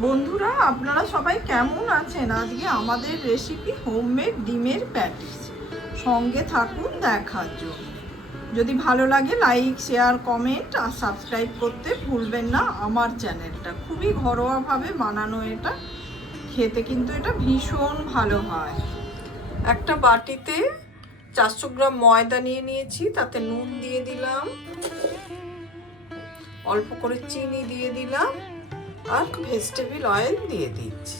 বন্ধুরা, আপনারা সবাই কেমন আছেন? আজকে আমাদের রেসিপি হোমমেড ডিমের প্যাটিস। সঙ্গে থাকুন দেখার জন্য। যদি ভালো লাগে লাইক, শেয়ার, কমেন্ট আর সাবস্ক্রাইব করতে ভুলবেন না আমার চ্যানেলটা। খুবই ঘরোয়াভাবে বানানো এটা, খেতে কিন্তু এটা ভীষণ ভালো হয়। একটা বাটিতে 400 গ্রাম ময়দা নিয়ে নিয়েছি, তাতে নুন দিয়ে দিলাম, অল্প করে চিনি দিয়ে দিলাম আর ভেজিটেবল অয়েল দিয়ে দিচ্ছি।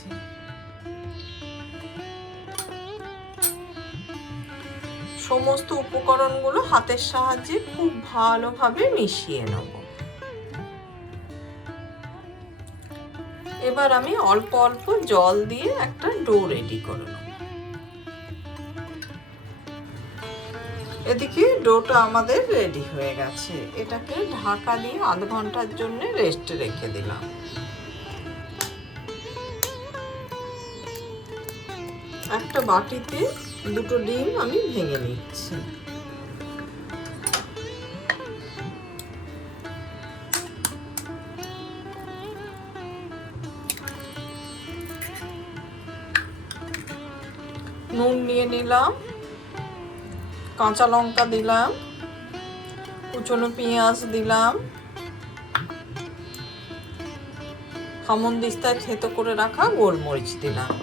সমস্ত উপকরণগুলো হাতের সাহায্যে খুব ভালোভাবে মিশিয়ে নেব। এবার আমি অল্প অল্প জল দিয়ে একটা ডো রেডি করে নেব। এদিকে ডোটা আমাদের রেডি হয়ে গেছে। এটাকে ঢাকা দিয়ে আধ ঘন্টার জন্য রেস্টে রেখে দিলাম। একটা বাটিতে দুটো ডিম আমি ভেঙে নিচ্ছি। নুন নিয়ে নিলাম, কাঁচা লঙ্কা দিলাম, কুচনো পেঁয়াজ দিলাম, হামনদিস্তায় থেতো করে রাখা গোলমরিচ দিলাম।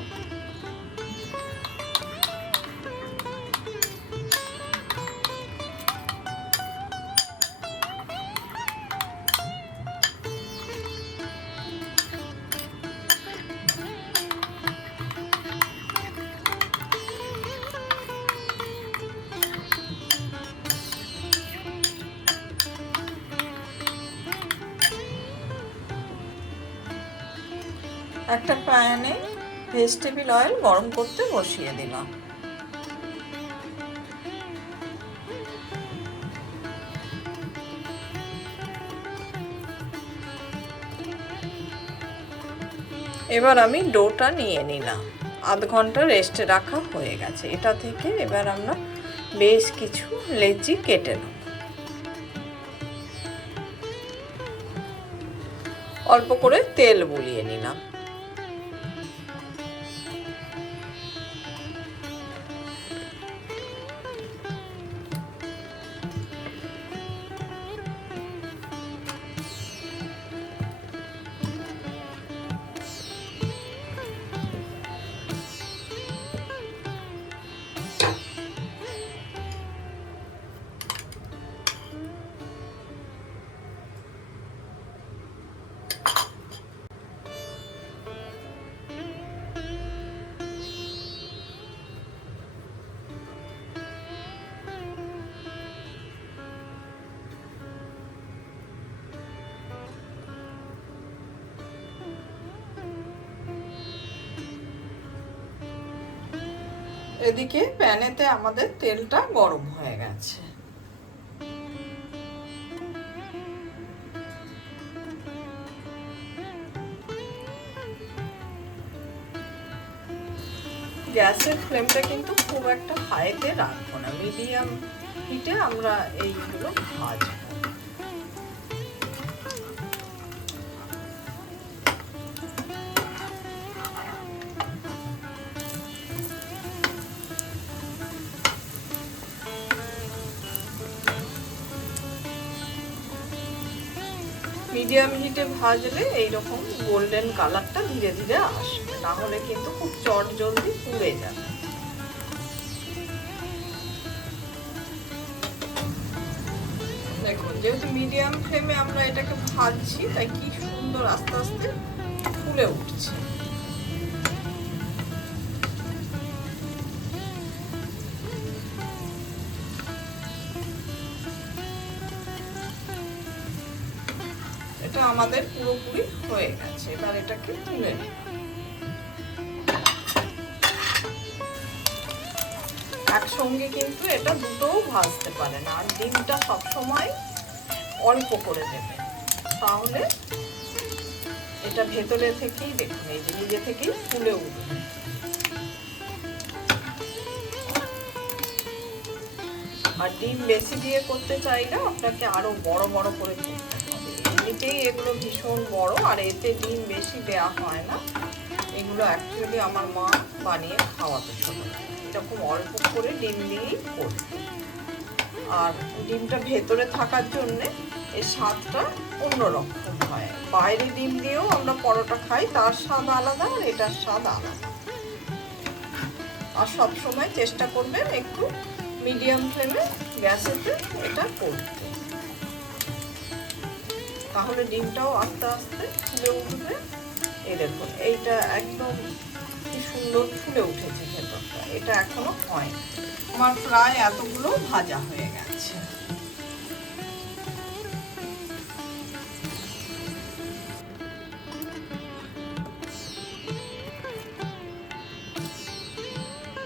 একটা প্যানে ভেজিটেবল অয়েল গরম করতে বসিয়ে দিলাম। এবার আমি ডোটা নিয়ে নিলাম। আধ ঘন্টা রেস্টে রাখা হয়ে গেছে। এটা থেকে এবার আমরা বেশ কিছু লেচি কেটে নেব। অল্প করে তেল বুলিয়ে নিলাম। এদিকে প্যানেতে আমাদের তেলটা গরম হয়ে গেছে। গ্যাসের ফ্লেমটা কিন্তু খুব একটা হাইতে রাখবো না, মিডিয়াম হিটে আমরা এইগুলো ভাজবো। মিডিয়াম হিটে ভাজলে এইরকম গোল্ডেন কালারটা ধীরে ধীরে আসবে, না হলে কিন্তু খুব চট জলদি পুড়ে যাবে। দেখুন, যেহেতু মিডিয়াম ফ্লেমে আমরা এটাকে ভাজছি, তাই কি সুন্দর আস্তে আস্তে ফুলে উঠছে। এটা আমাদের পুরোপুরি হয়ে গেছে। এবার এটাকে তুলে নিই। একসঙ্গে কিন্তু এটা দুটোও ভাজতে পারে না, আর ডিমটা সবসময় অল্প করে দেবে, তাহলে এটা ভেতরে থেকেই দেখুন এই যে নিজে থেকেই ফুলে উঠবে। আর ডিম বেশি দিয়ে করতে চাইলে আপনাকে আরো বড় বড় করে করতে হবে। এমনিতেই এগুলো ভীষণ বড়, আর এতে ডিম বেশি দেওয়া হয় না। এগুলো অ্যাকচুয়ালি আমার মা বানিয়ে খাওয়াতো ছোটো, এরকম অল্প করে ডিম দিয়েই করতো। আর ডিমটা ভেতরে থাকার জন্যে এর স্বাদটা অন্যরকম হয়। বাইরে ডিম দিয়েও আমরা পরোটা খাই, তার স্বাদ আলাদা আর এটার স্বাদ আলাদা। আর সবসময় চেষ্টা করবেন একটু মিডিয়াম ফ্লেমে গ্যাসেতে এটা করতে, তাহলে ডিমটাও আস্তে আস্তে ফুলে উঠবে। এই দেখুন এইটা একদম কি সুন্দর ফুলে উঠেছে ভেতরটা, এটা এখনো হয়। আমার প্রায় এতগুলো ভাজা হয়ে গেছে।